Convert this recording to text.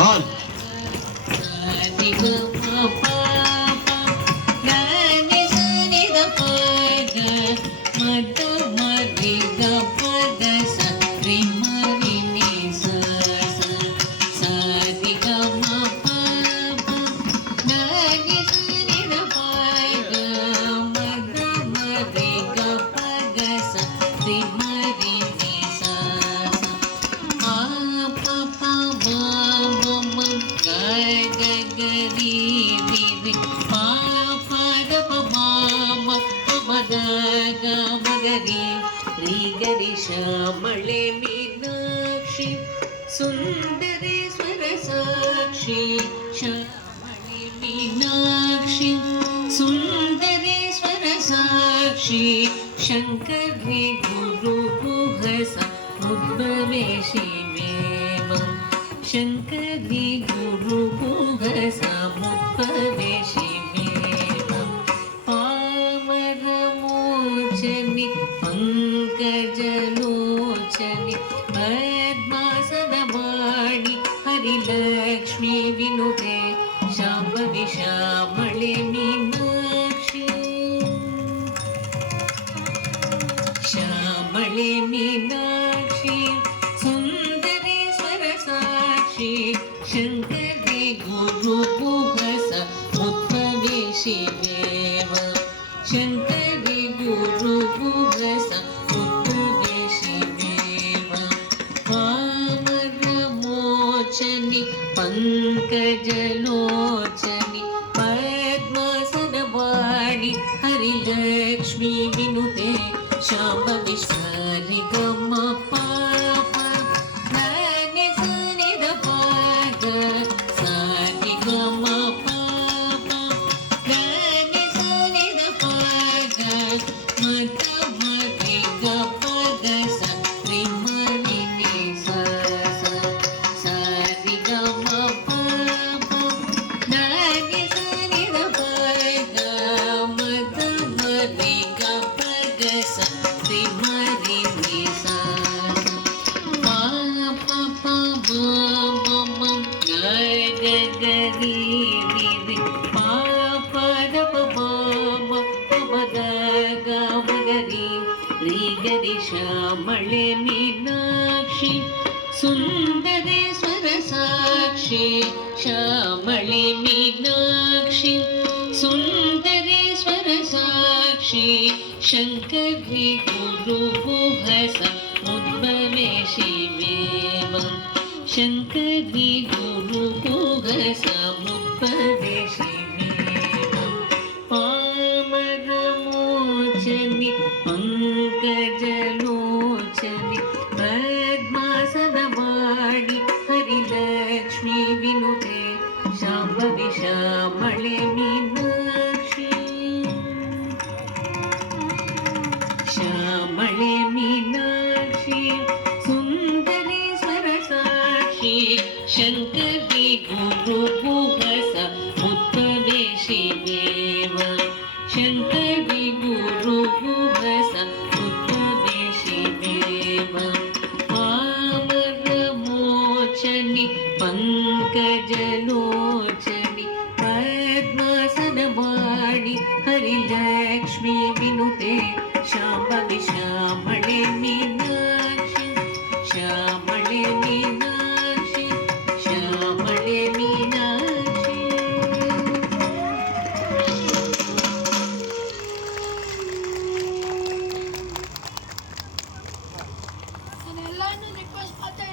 कौन? श्यामळे मीनाक्षी सुंदरेश्वर साक्षी श्यामळे मीनाक्षी सुंदरेश्वर साक्षी शंकरे गुरु गुहसा उद्भवे शिवेव शंकरे गुरु गुहसा उद्भवे शिवेव पामरमोचनि पंकजलोचनि पद्मासनवाणि हरिलक्ष्मी विनुते शाम्भवी श्यामळे मीनाक्षी श्यामळे मीनाक्षी सुंदरेश्वर साक्षी शंकरे गुरु गुहसा उद्भवे शिवेव शंकरे गुरु गुहसा उद्भवे शिवेव पामरमोचनि पंकजलोचनि पद्मासनवाणि हरिलक्ष्मी विनुते शाम्भवी सारिगमपा श्यामळे मीनाक्षी सुंदरेश्वर साक्षी श्यामळे मीनाक्षी सुंदरेश्वर साक्षी शंकरे गुरु गुहसा उद्भवे शिवेव शंकरे गुरु गुहसा उद्भवे शिवेव पामरमोचनि पंकजलोचनि पद्मासनवाणि हरिलक्ष्मी विनुते शाम्भवी श्यामळे मीनाक्षी श्यामळे मीनाक्षी सुंदरेश्वर साक्षी शंकरे गुरु गुहसा उद्भवे शिवेव शंकरे गुरु गुहसा उद्भवे शिवेव पामरमोचनि पंकजलोचनि पद्मासनवाणि हरिलक्ष्मी विनुते शाम्भवी श्यामळे Meenakshi श्यामळे Meenakshi श्यामळे Meenakshi Ano, request ಮಾಡ್ತಾ